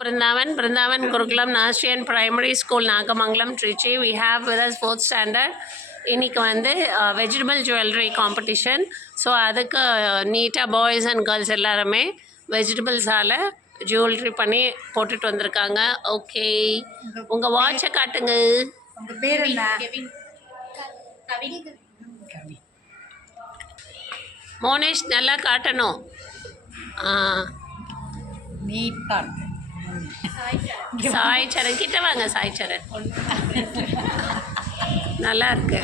Brindavan Gurukulam Nursery and Primary School, Nagamangalam, Trichy. We have with us 4th standard. இன்னைக்கு வந்து vegetable jewellery competition. So அதுக்கு நீட்டாக boys and girls எல்லாருமே வெஜிடபிள்ஸால் jewellery பண்ணி போட்டுட்டு வந்திருக்காங்க. ஓகே, உங்கள் வாட்சை காட்டுங்க. உங்கள் பேர் என்ன? மோனேஷ், நல்லா காட்டணும். நீட்டாக சாய் சரண் கிட்ட வாங்க. சாய் சரண் நல்லா இருக்கு.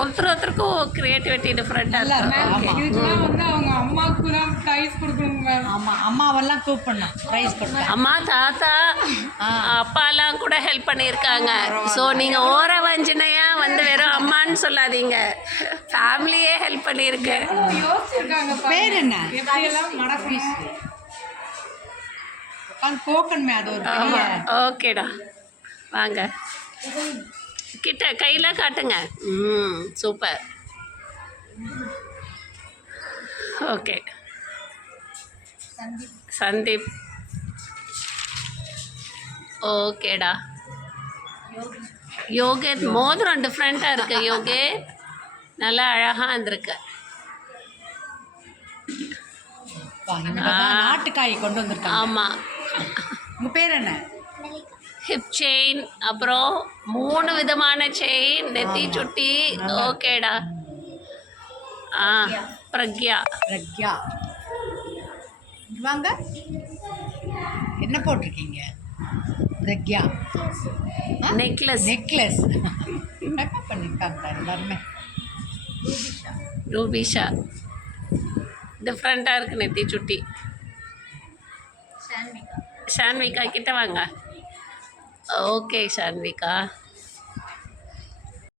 ஒருத்தருக்கும் கிரியேட்டிவிட்டி டிஃப்ரெண்டாக இருக்கு. அவங்க அம்மாவுக்கு தான் ப்ரைஸ் கொடுக்கணுங்க. ஆமாம், அம்மாவெல்லாம் கூப்பிடணும், ப்ரைஸ் கொடுக்கணும். அம்மா, தாத்தா, அப்பாலாம் கூட ஹெல்ப் பண்ணியிருக்காங்க. ஸோ நீங்கள் ஓர வஞ்சனையாக வந்து வெறும் அம்மான்னு சொல்லாதீங்க, ஃபேமிலியே ஹெல்ப் பண்ணியிருக்கு. யோசிச்சிருக்காங்க. பேர் என்ன? எப்படியெல்லாம் மடப்பீஸ் போக்கணுமே, அது ஒரு ஓகேடா, வாங்க கிட்ட கையில் காட்டுங்க. சூப்பர். ஓகே, சந்தீப். ஓகேடா. யோகேட் மோதிரம் டிஃப்ரெண்ட்டாக இருக்கு. யோகேட் நல்லா அழகாக இருந்திருக்கு. நாட்டுக்காய் கொண்டு வந்திருக்காங்க. ஆமாம். உங்கள் பேர் என்ன? ஹிப் செயின், அப்புறம் 3 விதமான செயின், நெத்தி சுட்டி. ஓகேடா. பிரக்யா. பிரக்யா, வாங்க. என்ன போட்டிருக்கீங்க? பிரக்யா நெக்லஸ். நெக்லஸ் மேக்கப் பண்ணியிருக்காங்க எல்லாருமே. ரூபிஷா டிஃப்ரெண்ட்டாக இருக்குது நெத்தி சுட்டி. ஷான்விகா கிட்ட வாங்க. ஓகே ஷான்விகா.